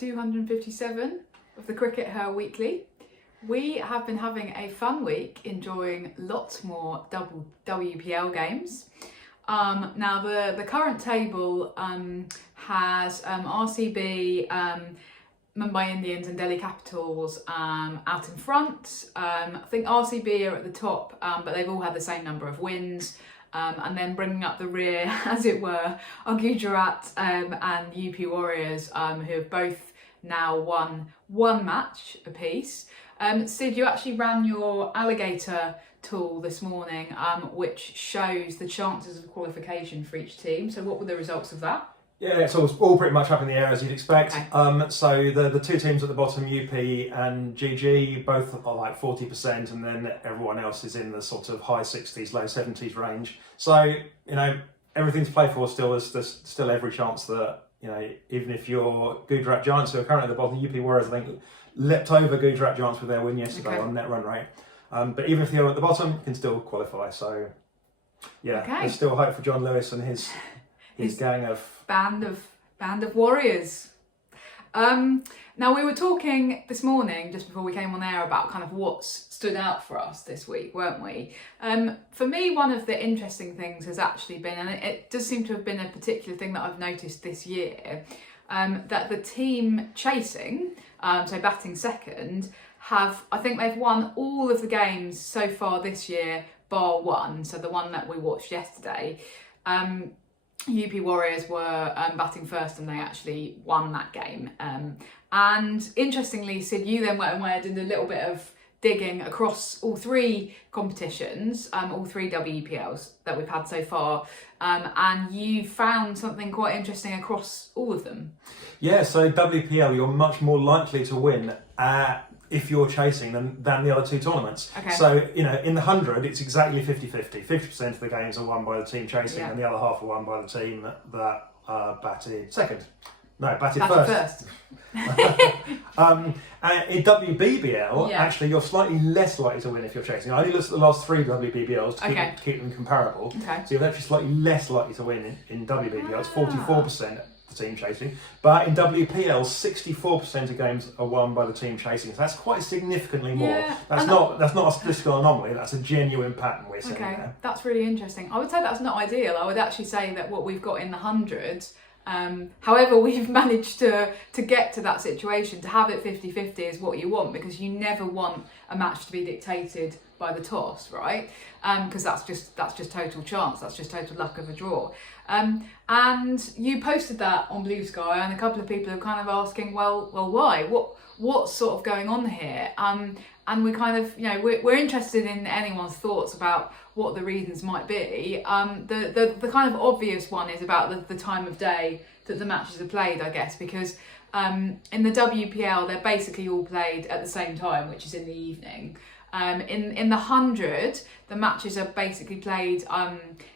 257 of the CRICKETher Weekly. We have been having a fun week, enjoying lots more WPL games. Now the current table has RCB, Mumbai Indians and Delhi Capitals out in front. I think RCB are at the top, but they've all had the same number of wins. And then bringing up the rear, as it were, are Gujarat and UP Warriors, who have both now won one match apiece. Sid, you actually ran your alligator tool this morning, which shows the chances of qualification for each team. So what were the results of that? Yeah, it's all pretty much up in the air as you'd expect. Okay. So the two teams at the bottom, UP and GG, both are like 40%, and then everyone else is in the sort of high 60s, low 70s range. So, you know, everything to play for still. There's still every chance that, you know, even if you're Gujarat Giants, who are currently at the bottom, UP Warriors, I think, leapt over Gujarat Giants with their win yesterday on net run rate. But even if you're at the bottom, you can still qualify. So, yeah, there's still hope for Jon Lewis and his gang of band of warriors. Now we were talking this morning just before we came on air about kind of what's stood out for us this week, weren't we? For me, one of the interesting things has actually been, and it does seem to have been a particular thing that I've noticed this year, that the team chasing, so batting second, I think they've won all of the games so far this year, bar one, so the one that we watched yesterday. UP Warriors were batting first and they actually won that game. And interestingly, Sid, you then went and did a little bit of digging across all three competitions, all three WPLs that we've had so far, and you found something quite interesting across all of them. Yeah, so WPL, you're much more likely to win if you're chasing than the other two tournaments. Okay. So, you know, in the 100, it's exactly 50-50. 50% of the games are won by the team chasing, and the other half are won by the team that batted second. No, batted first. In WBBL, actually, you're slightly less likely to win if you're chasing. I only looked at the last three WBBLs to keep them comparable. Okay. So you're actually slightly less likely to win in WBBL. It's 44%. The team chasing, but in WPL 64% of games are won by the team chasing, so that's quite significantly more. Yeah, that's not a statistical anomaly, that's a genuine pattern we're seeing there. That's really interesting. I would say that's not ideal. I would actually say that what we've got in the hundreds, however we've managed to get to that situation, to have it 50-50 is what you want, because you never want a match to be dictated by the toss, right? Because that's just total chance, that's just total luck of a draw. And you posted that on Blue Sky, and a couple of people are kind of asking, well, why? What's sort of going on here? And we kind of, you know, we're interested in anyone's thoughts about what the reasons might be. The kind of obvious one is about the time of day that the matches are played, I guess, because in the WPL they're basically all played at the same time, which is in the evening. In the 100, the matches are basically played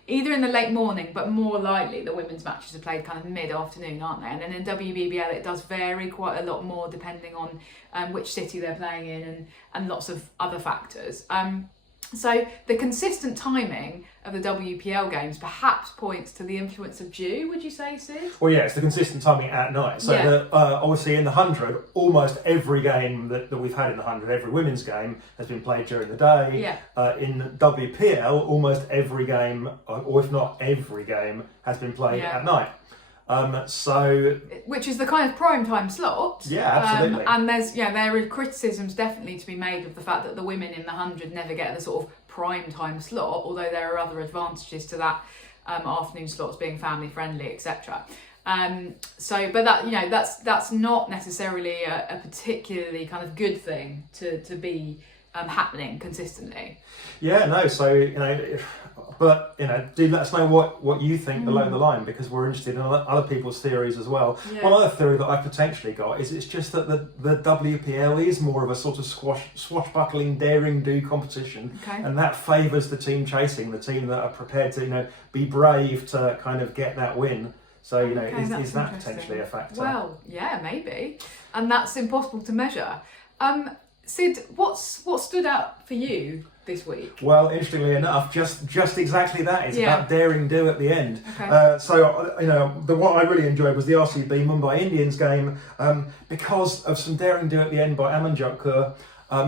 either in the late morning, but more likely the women's matches are played kind of mid-afternoon, aren't they? And then in WBBL it does vary quite a lot more depending on which city they're playing in and lots of other factors. So the consistent timing of the WPL games perhaps points to the influence of dew, would you say, Sid? Well, yeah, it's the consistent timing at night. So obviously in the 100, almost every game that we've had in the 100, every women's game has been played during the day. Yeah. In WPL, almost every game, or if not every game, has been played at night. Which is the kind of prime time slot. Yeah, absolutely. And there are criticisms definitely to be made of the fact that the women in the 100 never get the sort of prime time slot, although there are other advantages to that, afternoon slots being family friendly, etc. But that, you know, that's not necessarily a particularly kind of good thing to be happening consistently. Yeah, no. So, you know, but, you know, do let us know what you think below the line, because we're interested in other people's theories as well. Yeah. One other theory that I potentially got is it's just that the WPL is more of a sort of swashbuckling, daring-do competition, and that favours the team chasing, the team that are prepared to, you know, be brave to kind of get that win. So, you know, is that potentially a factor? Well, yeah, maybe. And that's impossible to measure. Sid, what stood out for you this week? Well, interestingly enough, just exactly that. It's about daring do at the end. Okay. So, you know, what I really enjoyed was the RCB Mumbai Indians game because of some daring do at the end by Amanjot Kaur.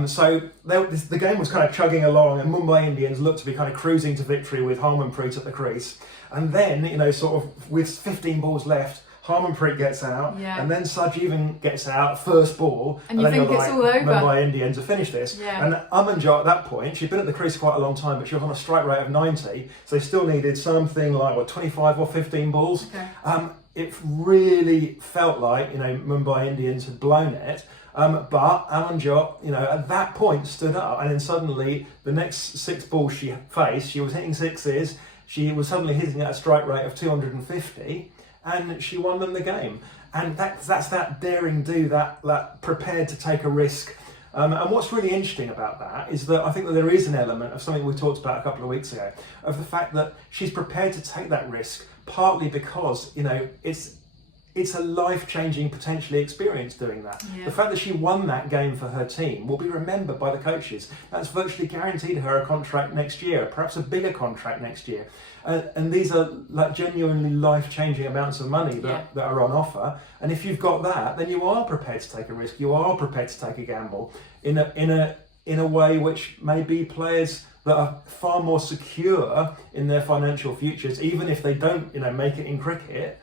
So the game was kind of chugging along, and Mumbai Indians looked to be kind of cruising to victory with Harmanpreet at the crease. And then, you know, sort of with 15 balls left, Harmanpreet gets out, and then Sajeevan gets out, first ball, and you then think you're it's like, all over. Mumbai Indians have finished this. And Amanjot at that point, she'd been at the crease quite a long time, but she was on a strike rate of 90, so they still needed something like, 25 or 15 balls. Okay. It really felt like, you know, Mumbai Indians had blown it. But Amanjot, you know, at that point stood up, and then suddenly the next 6 balls she faced, she was hitting sixes. She was suddenly hitting at a strike rate of 250, and she won them the game. And that's that daring do, that prepared to take a risk. And what's really interesting about that is that I think that there is an element of something we talked about a couple of weeks ago, of the fact that she's prepared to take that risk, partly because, you know, it's a life-changing, potentially, experience doing that. The fact that she won that game for her team will be remembered by the coaches. That's virtually guaranteed her a contract next year, perhaps a bigger contract next year. And these are like genuinely life-changing amounts of money that are on offer. And if you've got that, then you are prepared to take a risk. You are prepared to take a gamble in a way which maybe players that are far more secure in their financial futures, even if they don't, you know, make it in cricket,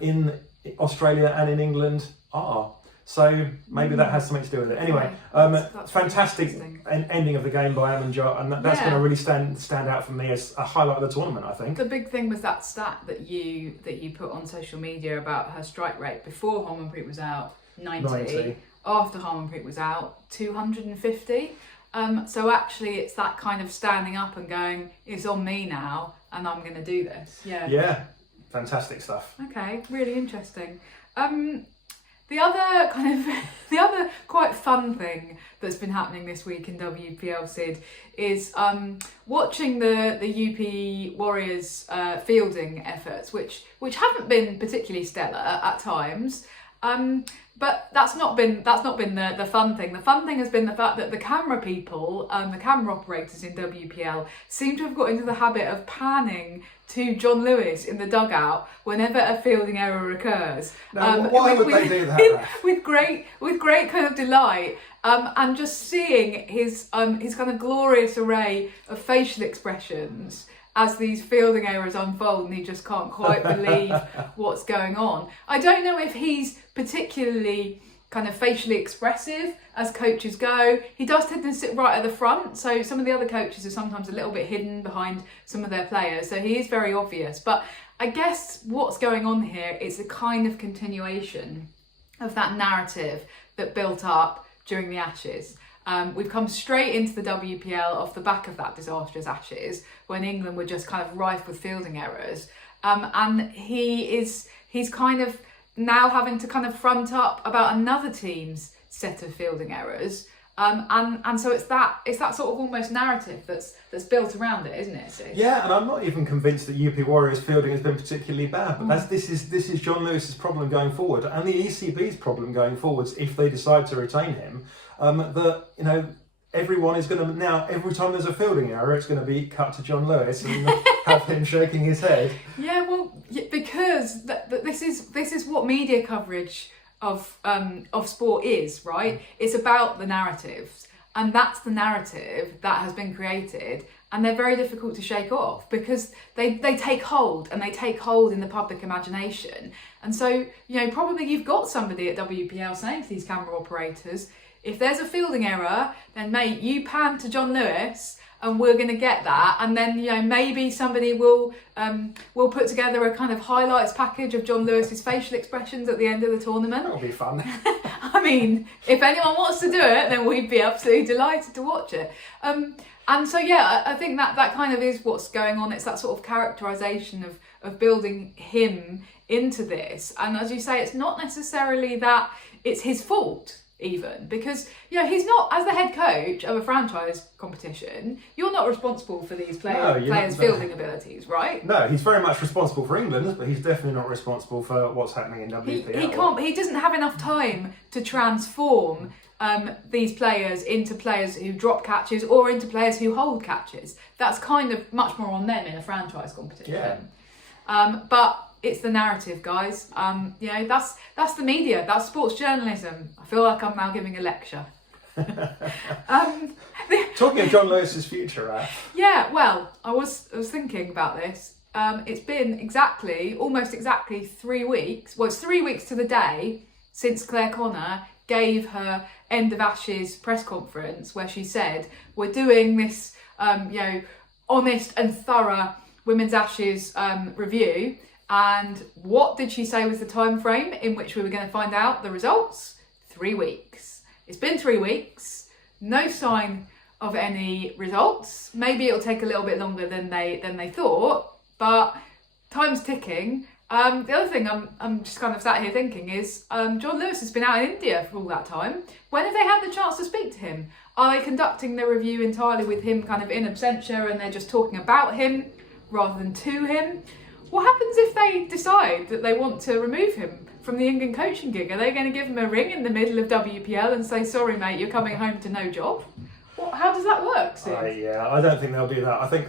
in Australia and in England are. So maybe that has something to do with it. Anyway, that's fantastic ending of the game by Amanjot, and that's going to really stand out for me as a highlight of the tournament, I think. The big thing was that stat that you put on social media about her strike rate before Harmanpreet was out, 90. After Harmanpreet was out, 250. So actually it's that kind of standing up and going, it's on me now, and I'm going to do this. Yeah, fantastic stuff. Okay, really interesting. The other quite fun thing that's been happening this week in WPL, Sid, is watching the UP Warriors fielding efforts, which haven't been particularly stellar at times. But that's not been the fun thing. The fun thing has been the fact that the camera people, the camera operators in WPL, seem to have got into the habit of panning to Jon Lewis in the dugout whenever a fielding error occurs. Now, why would they do that? with great kind of delight, and just seeing his kind of glorious array of facial expressions as these fielding errors unfold, and he just can't quite believe what's going on. I don't know if he's particularly kind of facially expressive as coaches go. He does tend to sit right at the front, so some of the other coaches are sometimes a little bit hidden behind some of their players, so he is very obvious. But I guess what's going on here is a kind of continuation of that narrative that built up during the Ashes. We've come straight into the WPL off the back of that disastrous Ashes, when England were just kind of rife with fielding errors, and he's kind of now having to kind of front up about another team's set of fielding errors, and so it's that sort of almost narrative that's built around it, isn't it, Steve? Yeah, and I'm not even convinced that UP Warriors fielding has been particularly bad, but this is Jon Lewis's problem going forward, and the ECB's problem going forwards if they decide to retain him. That, you know, everyone is going to now, every time there's a fielding error, it's going to be cut to Jon Lewis and have him shaking his head. Yeah, well, because this is what media coverage of sport is, right? It's about the narratives, and that's the narrative that has been created, and they're very difficult to shake off because they take hold, and they take hold in the public imagination. And so, you know, probably you've got somebody at WPL saying to these camera operators, if there's a fielding error, then mate, you pan to Jon Lewis and we're going to get that. And then, you know, maybe somebody will put together a kind of highlights package of Jon Lewis's facial expressions at the end of the tournament. That'll be fun. I mean, if anyone wants to do it, then we'd be absolutely delighted to watch it. And so, yeah, I think that kind of is what's going on. It's that sort of characterisation of building him into this. And as you say, it's not necessarily that it's his fault. even, because he's not, as the head coach of a franchise competition, you're not responsible for these players' fielding abilities, right? No, he's very much responsible for England, but he's definitely not responsible for what's happening in WPL. He doesn't have enough time to transform these players into players who drop catches or into players who hold catches. That's kind of much more on them in a franchise competition. Yeah. But it's the narrative, guys. That's the media. That's sports journalism. I feel like I'm now giving a lecture. Talking of Jon Lewis's future, yeah. Well, I was thinking about this. It's been almost exactly 3 weeks. Well, it's 3 weeks to the day since Claire Connor gave her end of Ashes press conference where she said, we're doing this, honest and thorough Women's Ashes review. And what did she say was the time frame in which we were going to find out the results? 3 weeks. It's been 3 weeks. No sign of any results. Maybe it'll take a little bit longer than they thought, but time's ticking. The other thing I'm just kind of sat here thinking is Jon Lewis has been out in India for all that time. When have they had the chance to speak to him? Are they conducting the review entirely with him kind of in absentia and they're just talking about him rather than to him? What happens if they decide that they want to remove him from the England coaching gig? Are they going to give him a ring in the middle of WPL and say, sorry mate, you're coming home to no job? How does that work, Sid? I don't think they'll do that. I think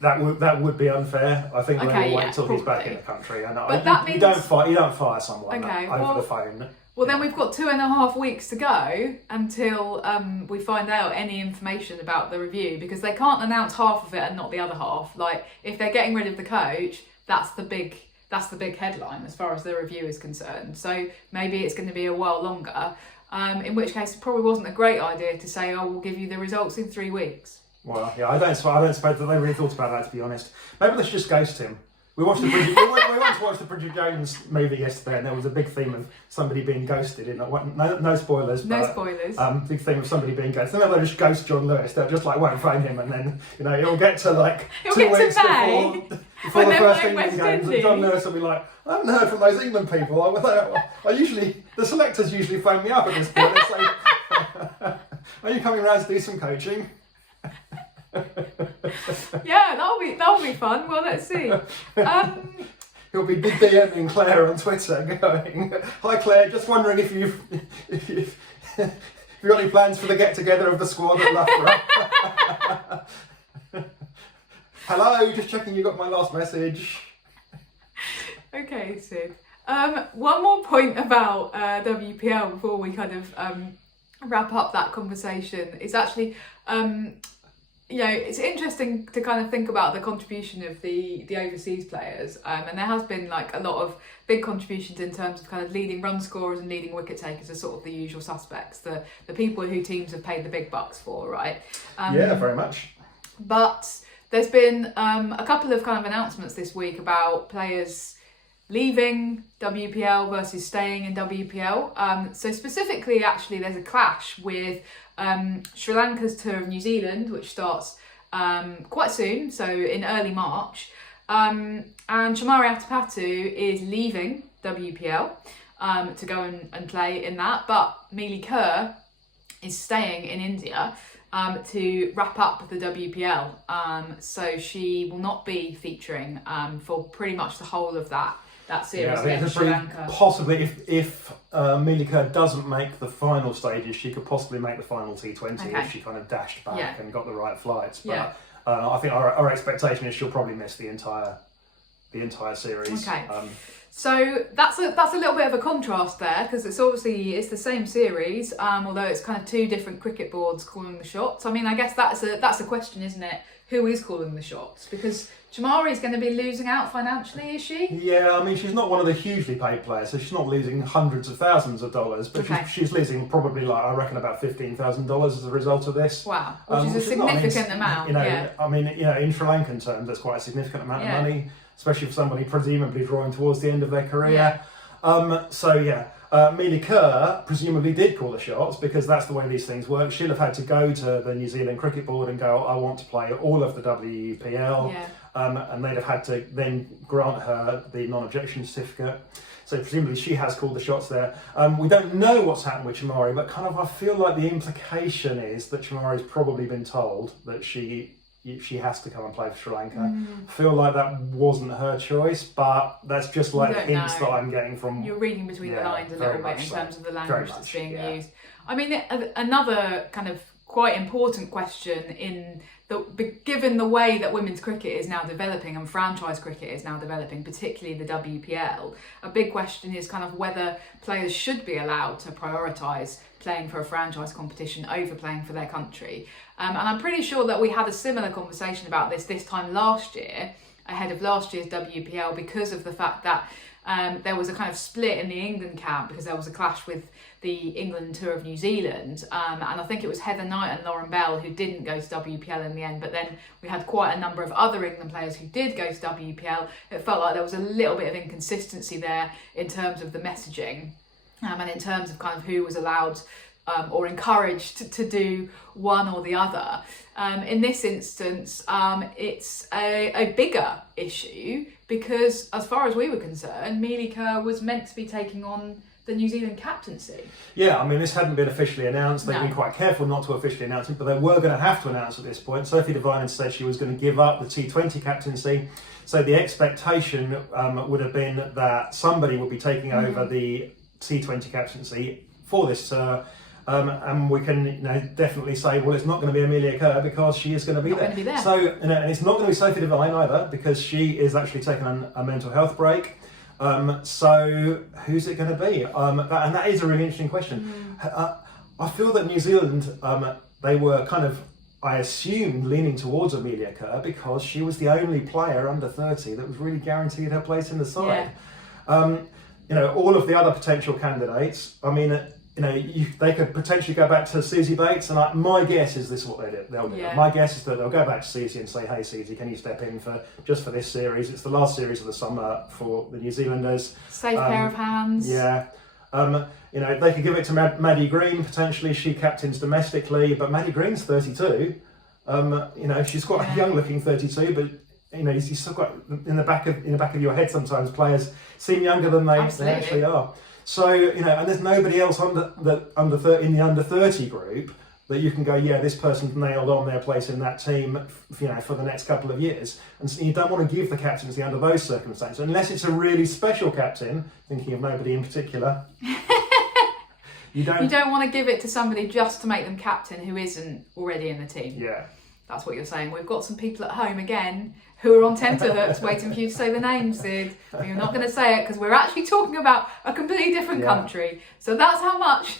that would be unfair. I think they'll wait until he's back in the country. And but that means... you don't fire someone over the phone. Well, then we've got 2.5 weeks to go until we find out any information about the review, because they can't announce half of it and not the other half. Like, if they're getting rid of the coach, that's the big headline as far as the review is concerned. So maybe it's going to be a while longer. In which case, it probably wasn't a great idea to say, "Oh, we'll give you the results in 3 weeks." Well, yeah, I don't suppose that they really thought about that, to be honest. Maybe they should just ghost him. We went to watch the Bridget Jones movie yesterday, and there was a big theme of somebody being ghosted. No spoilers. No spoilers. Big theme of somebody being ghosted. Then they'll just ghost Jon Lewis. They'll just won't phone him, and then it'll get to 2 weeks before the first England games, and Jon Lewis will be like, I haven't heard from those England people. The selectors usually phone me up at this point. They say, are you coming around to do some coaching? Yeah, that'll be fun. Well, let's see. He'll be DMing Claire on Twitter, going, "Hi Claire, just wondering if you've got any plans for the get together of the squad at Loughborough." Hello, just checking you got my last message. Okay, Sid. One more point about WPL before we kind of wrap up that conversation. It's actually, it's interesting to kind of think about the contribution of the overseas players, and there has been a lot of big contributions in terms of kind of leading run scorers and leading wicket takers are sort of the usual suspects, the people who teams have paid the big bucks for, right? Yeah, very much. But there's been a couple of kind of announcements this week about players leaving WPL versus staying in WPL. So specifically, actually, there's a clash with Sri Lanka's tour of New Zealand, which starts quite soon, so in early March. And Shamari Atapatu is leaving WPL to go and play in that, but Mealy Kerr is staying in India to wrap up the WPL. So she will not be featuring for pretty much the whole of that series against Sri Lanka. Possibly, if Mealy Kerr doesn't make the final stages, she could possibly make the final T20 if she kind of dashed back and got the right flights. But I think our expectation is she'll probably miss the entire series. Okay. So that's a little bit of a contrast there, because it's the same series, although it's kind of two different cricket boards calling the shots. I mean, I guess that's a question, isn't it? Who is calling the shots? Because Shamari's going to be losing out financially, is she? Yeah, I mean, she's not one of the hugely paid players, so she's not losing hundreds of thousands of dollars, but she's losing probably, I reckon, about $15,000 as a result of this. Wow, which is a significant amount. I mean, in Sri Lankan terms, that's quite a significant amount of money, especially for somebody presumably drawing towards the end of their career. Mealy Kerr presumably did call the shots, because that's the way these things work. She'll have had to go to the New Zealand Cricket Board and go, I want to play all of the WPL. and they'd have had to then grant her the non-objection certificate. So presumably she has called the shots there. We don't know what's happened with Chamari, but kind of I feel like the implication is that Chamari's probably been told that she has to come and play for Sri Lanka. I feel like that wasn't her choice, but that's just like hints that I'm getting from... You're reading between the lines a little bit in terms of the language that's being used. I mean, another kind of quite important question given the way that women's cricket is now developing and franchise cricket is now developing, particularly the WPL, a big question is kind of whether players should be allowed to prioritise playing for a franchise competition over playing for their country. And I'm pretty sure that we had a similar conversation about this time last year, ahead of last year's WPL, because of the fact that there was a kind of split in the England camp because there was a clash with the England tour of New Zealand, and I think it was Heather Knight and Lauren Bell who didn't go to WPL in the end, but then we had quite a number of other England players who did go to WPL. It felt like there was a little bit of inconsistency there in terms of the messaging, and in terms of kind of who was allowed or encouraged to do one or the other. In this instance, it's a bigger issue because, as far as we were concerned, Mealy Kerr was meant to be taking on the New Zealand captaincy. Yeah, I mean, this hadn't been officially announced. They'd been quite careful not to officially announce it, but they were going to have to announce at this point. Sophie Devine had said she was going to give up the T20 captaincy. So the expectation would have been that somebody would be taking over the T20 captaincy for this and we can definitely say, well, it's not going to be Amelia Kerr because she is going to be there. So, and it's not going to be Sophie Devine either because she is actually taking a mental health break. So who's it going to be? And that is a really interesting question. I feel that New Zealand, they were kind of, I assumed, leaning towards Amelia Kerr because she was the only player under 30 that was really guaranteed her place in the side. All of the other potential candidates, I mean, they could potentially go back to Susie Bates, and my guess is this is what they'll do. My guess is that they'll go back to Susie and say, "Hey, Susie, can you step in for this series? It's the last series of the summer for the New Zealanders. Safe pair of hands." Yeah. They could give it to Maddie Green potentially. She captains domestically, but Maddie Green's 32. She's quite a young-looking 32, but you still got in the back of your head sometimes players seem younger than they actually are. So, and there's nobody else in the under 30 group that you can go, yeah, this person's nailed on their place in that team, for the next couple of years. And so you don't want to give the captaincy under those circumstances, unless it's a really special captain, thinking of nobody in particular. You don't want to give it to somebody just to make them captain who isn't already in the team. Yeah. That's what you're saying. We've got some people at home again who are on tenterhooks waiting for you to say the name, Sid. You're not going to say it because we're actually talking about a completely different country. So that's how much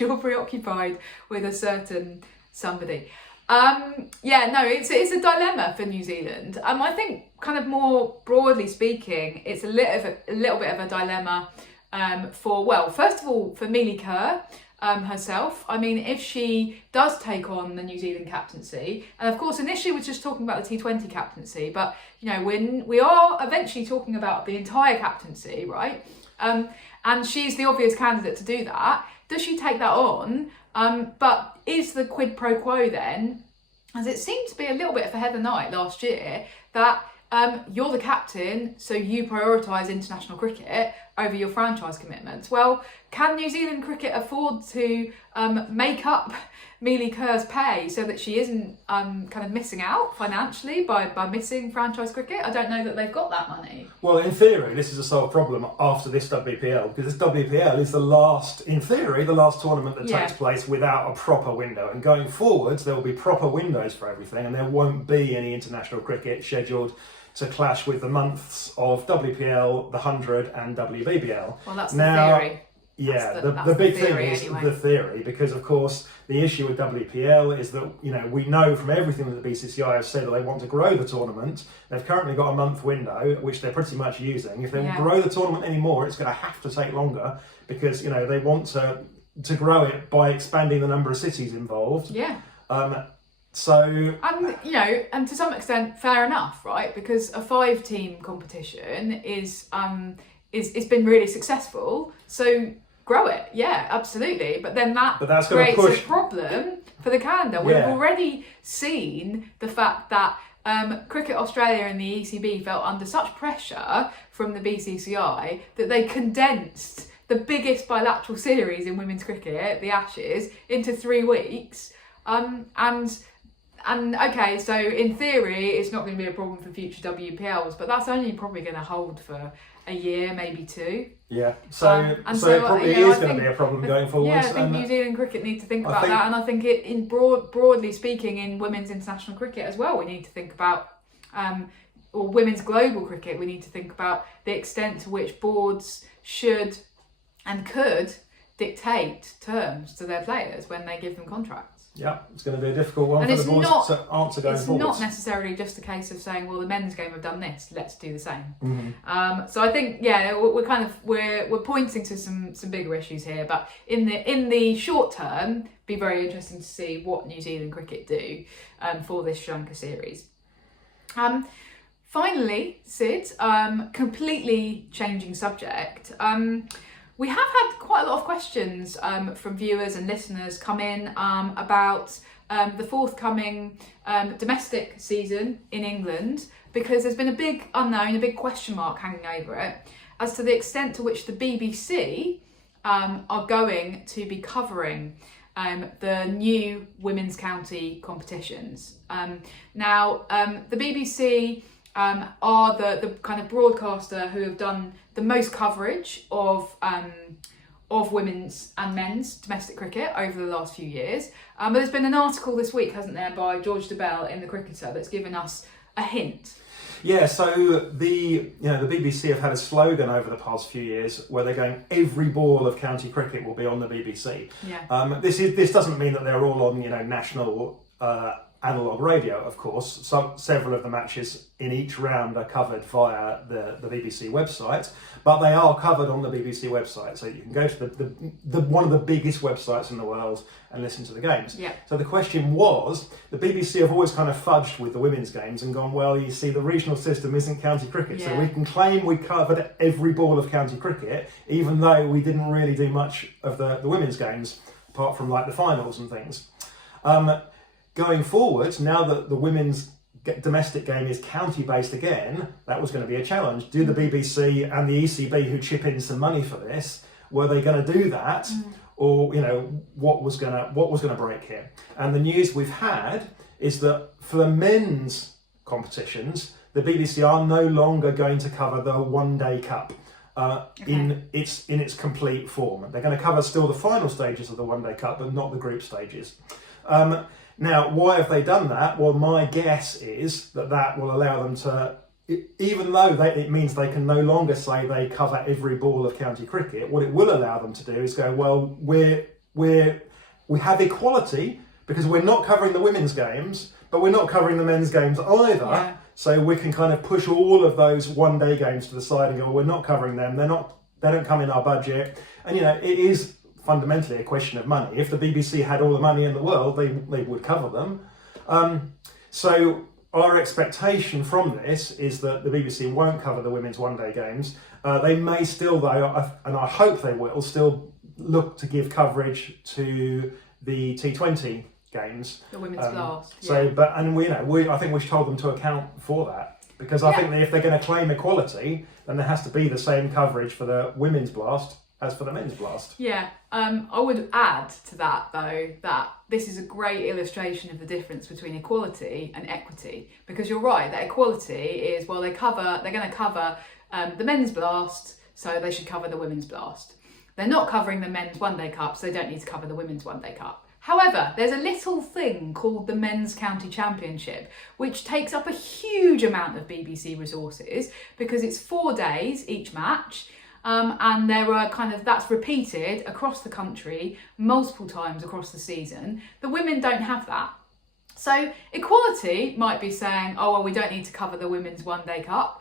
you're preoccupied with a certain somebody. It's a dilemma for New Zealand. I think kind of more broadly speaking, it's a little bit of a dilemma first of all, for Mealy Kerr herself. I mean, if she does take on the New Zealand captaincy, and of course initially we're just talking about the T20 captaincy, but we are eventually talking about the entire captaincy, right? And she's the obvious candidate to do that. Does she take that on? But is the quid pro quo then, as it seemed to be a little bit for Heather Knight last year, that you're the captain, so you prioritise international cricket over your franchise commitments? Well, can New Zealand cricket afford to make up Mealy Kerr's pay so that she isn't kind of missing out financially by missing franchise cricket? I don't know that they've got that money. Well, in theory, this is a solved problem after this WPL, because this WPL is the last tournament that takes place without a proper window. And going forwards, there will be proper windows for everything, and there won't be any international cricket scheduled to clash with the months of WPL, the 100 and WBBL. Well, that's the theory. Yeah, the big thing is the theory, because of course the issue with WPL is that we know from everything that the BCCI have said that they want to grow the tournament. They've currently got a month window, which they're pretty much using. If they grow the tournament anymore, it's going to have to take longer because they want to grow it by expanding the number of cities involved. Yeah. And to some extent, fair enough, right? Because a 5-team competition is been really successful. So grow it, yeah, absolutely. But then that's creates a problem for the calendar. We've already seen the fact that Cricket Australia and the ECB felt under such pressure from the BCCI that they condensed the biggest bilateral series in women's cricket, the Ashes, into 3 weeks. And okay, so in theory, it's not going to be a problem for future WPLs, but that's only probably going to hold for a year, maybe 2. Yeah, so it probably is going to be a problem going forward. Yeah, I think New Zealand cricket need to think about that, and I think broadly speaking, in women's international cricket as well, we need to think about, or women's global cricket, we need to think about the extent to which boards should and could dictate terms to their players when they give them contracts. Yeah, it's going to be a difficult one for the boards to answer going forward. It's not necessarily just a case of saying, well, the men's game have done this, let's do the same. Mm-hmm. So I think, yeah, we're pointing to some bigger issues here, but in the short term, be very interesting to see what New Zealand cricket do for this Sri Lanka series. Finally, Sid, completely changing subject. We have had quite a lot of questions from viewers and listeners come in about the forthcoming domestic season in England, because there's been a big unknown, a big question mark hanging over it as to the extent to which the BBC are going to be covering the new women's county competitions. Now, the BBC are the kind of broadcaster who have done the most coverage of women's and men's domestic cricket over the last few years. But there's been an article this week, hasn't there, by George DeBell in the Cricketer that's given us a hint. Yeah, so the BBC have had a slogan over the past few years where they're going, every ball of county cricket will be on the BBC. Yeah. This doesn't mean that they're all on national analog radio, of course. Several of the matches in each round are covered via the BBC website, but they are covered on the BBC website. So you can go to the one of the biggest websites in the world and listen to the games. Yeah. So the question was, the BBC have always kind of fudged with the women's games and gone, well, you see, the regional system isn't county cricket, so we can claim we covered every ball of county cricket, even though we didn't really do much of the women's games, apart from like the finals and things. Going forward, now that the women's domestic game is county-based again, that was going to be a challenge. Do the BBC and the ECB, who chip in some money for this, were they going to do that, or what was going to break here? And the news we've had is that for the men's competitions, the BBC are no longer going to cover the One-Day Cup in its complete form. They're going to cover still the final stages of the One-Day Cup, but not the group stages. Now, why have they done that? Well, my guess is that will allow them to, even though it means they can no longer say they cover every ball of county cricket, what it will allow them to do is go, well, we have equality because we're not covering the women's games, but we're not covering the men's games either. Yeah. So we can kind of push all of those one-day games to the side and go, we're not covering them. They don't come in our budget. And, it is fundamentally a question of money. If the BBC had all the money in the world, they would cover them. So our expectation from this is that the BBC won't cover the women's one-day games. They may still, though, and I hope they will, still look to give coverage to the T20 games. The women's blast. So, yeah. But I think we should hold them to account for that, because I think that if they're going to claim equality, then there has to be the same coverage for the women's blast as for the men's blast. Yeah, I would add to that though that this is a great illustration of the difference between equality and equity, because you're right that equality is, well, they're going to cover the men's blast, so they should cover the women's blast. They're not covering the men's one-day cup, so they don't need to cover the women's one-day cup. However, there's a little thing called the Men's County Championship, which takes up a huge amount of BBC resources because it's 4 days each match. And there are that's repeated across the country multiple times across the season. The women don't have that. So equality might be saying, oh, well, we don't need to cover the Women's One Day Cup.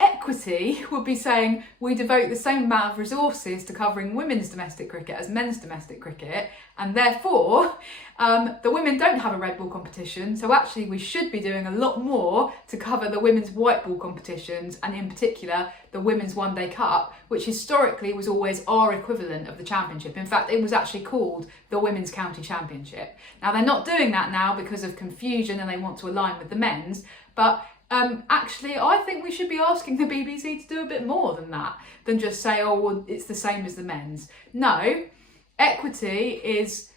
Equity would be saying we devote the same amount of resources to covering women's domestic cricket as men's domestic cricket, and therefore the women don't have a red ball competition, so actually we should be doing a lot more to cover the women's white ball competitions, and in particular the Women's One Day Cup, which historically was always our equivalent of the championship. In fact, it was actually called the Women's County Championship. Now they're not doing that now because of confusion and they want to align with the men's, but actually, I think we should be asking the BBC to do a bit more than that, than just say, oh, well, it's the same as the men's. No, equity is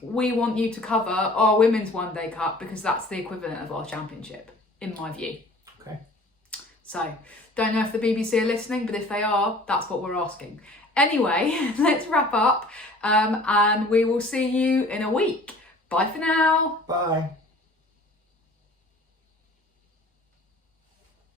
we want you to cover our Women's One Day Cup because that's the equivalent of our championship, in my view. Okay. So, don't know if the BBC are listening, but if they are, that's what we're asking. Anyway, let's wrap up and we will see you in a week. Bye for now. Bye.